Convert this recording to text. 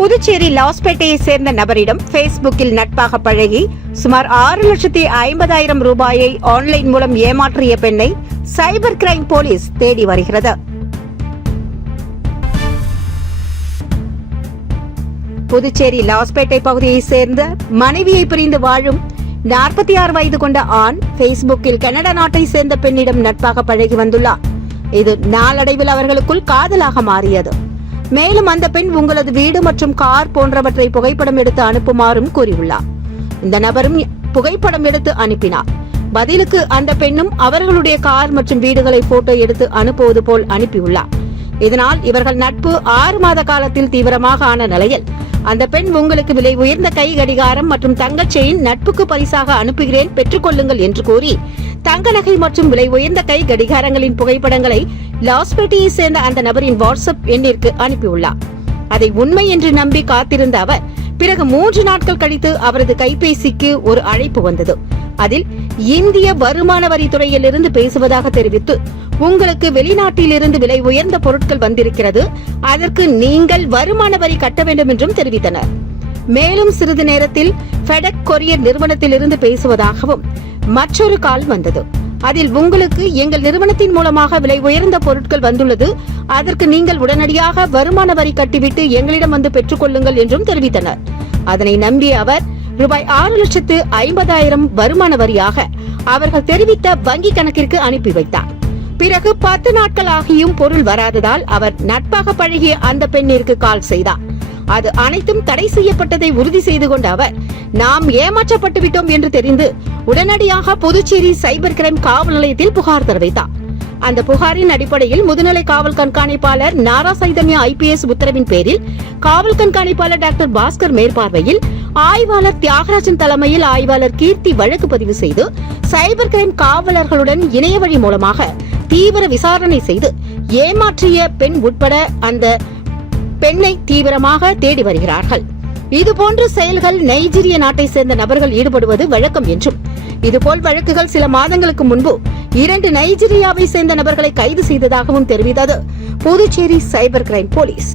புதுச்சேரி லாஸ்பேட்டையை சேர்ந்த நபரிடம் ஃபேஸ்புக்கில் நட்பாக பழகி சுமார் ஆறு லட்சத்தி ஐம்பதாயிரம் ரூபாயை ஆன்லைன் மூலம் ஏமாற்றிய பெண்ணை சைபர் கிரைம் போலீஸ் தேடி வருகிறது. புதுச்சேரி லாஸ்பேட்டை பகுதியைச் சேர்ந்த மனைவியை பிரிந்து வாழும் நாற்பத்தி ஆறு வயது கொண்ட ஆண் ஃபேஸ்புக்கில் கனடா நாட்டை சேர்ந்த பெண்ணிடம் நட்பாக பழகி வந்துள்ளார். இது நாளடைவில் அவர்களுக்குள் காதலாக மாறியது. மேலும் அந்த பெண் உங்களது வீடு மற்றும் கார் போன்றவற்றை புகைப்படம் எடுத்து அனுப்புமாறும் கூறியுள்ளார். இந்த நபரும் புகைப்படம் எடுத்து அனுப்பினார். பதிலுக்கு அந்த பெண்ணும் அவர்களுடைய கார் மற்றும் வீடுகளை போட்டோ எடுத்து அனுப்புவது போல் அனுப்பியுள்ளார். இதனால் இவர்கள் நட்பு ஆறு மாத காலத்தில் தீவிரமாக ஆன நிலையில் அந்த பெண் உங்களுக்கு விலை உயர்ந்த கை கடிகாரம் மற்றும் தங்கச் செயின் நட்புக்கு பரிசாக அனுப்புகிறேன் பெற்றுக்கொள்ளுங்கள் என்று கூறி தங்க நகை மற்றும் விலை உயர்ந்த கை கடிகாரங்களின் புகைப்படங்களை லாஸ்பேட்டையை சேர்ந்த அந்த நபரின் வாட்ஸ்அப் எண்ணிற்கு அனுப்பியுள்ளார். அதை உண்மை என்று நம்பி காத்திருந்த அவர் பிறகு மூன்று நாட்கள் கழித்து அவரது கைபேசிக்கு ஒரு அழைப்பு வந்தது. அதில் இந்திய வருமான வரித்துறையில் இருந்து பேசுவதாக தெரிவித்து உங்களுக்கு வெளிநாட்டில் இருந்து விலை உயர்ந்த பொருட்கள் வந்திருக்கிறது. அதற்கு நீங்கள் வருமான வரி கட்ட வேண்டும் என்றும் தெரிவித்தனர். மேலும் சிறிது நேரத்தில் ஃபெடக் கொரியர் நிறுவனத்திலிருந்து பேசுவதாகவும் மற்றொரு கால் வந்தது. அதில் உங்களுக்கு எங்கள் நிறுவனத்தின் மூலமாக விலை உயர்ந்த பொருட்கள் வந்துள்ளது. அதற்கு நீங்கள் உடனடியாக வருமான வரி கட்டிவிட்டு எங்களிடம் வந்து பெற்றுக்கொள்ளுங்கள் என்றும் தெரிவித்தனர். அதனை நம்பிய அவர் ரூபாய் ஆறு லட்சத்து ஐம்பதாயிரம் வருமான வரியாக அவர்கள் தெரிவித்த வங்கி கணக்கிற்கு அனுப்பி வைத்தார். பிறகு பத்து நாட்கள் ஆகியும் பொருள் வராததால் அவர் நட்பாக பழகிய அந்த பெண்ணிற்கு கால் செய்தார். அது அனைத்தும் தடை செய்யப்பட்டதை உறுதி செய்து கொண்ட அவர் நாம் ஏமாற்றப்பட்டு விட்டோம் என்று தெரிந்து உடனடியாக புதுச்சேரி சைபர் கிரைம் காவல் நிலையத்தில் புகார் தெரிவித்தார். அந்த புகாரின் அடிப்படையில் முதுநிலை காவல் கண்காணிப்பாளர் நாரா சைதன்யா ஐபிஎஸ் உத்தரவின் பேரில் காவல் கண்காணிப்பாளர் டாக்டர் பாஸ்கர் மேற்பார்வையில் ஆய்வாளர் தியாகராஜன் தலைமையில் ஆய்வாளர் கீர்த்தி வழக்கு பதிவு செய்து சைபர் கிரைம் காவலர்களுடன் இணைய வழி மூலமாக தீவிர விசாரணை செய்து ஏமாற்றிய பெண் உட்பட அந்த பெண்ணை தீவிரமாக தேடி வருகிறார்கள். இதுபோன்ற செயல்கள் நைஜீரிய நாட்டை சேர்ந்த நபர்கள் ஈடுபடுவது வழக்கம் என்றும் இதுபோல் வழக்குகள் சில மாதங்களுக்கு முன்பு இரண்டு நைஜீரியாவை சேர்ந்த நபர்களை கைது செய்ததாகவும் தெரிவித்தது. Puducherry cyber crime police.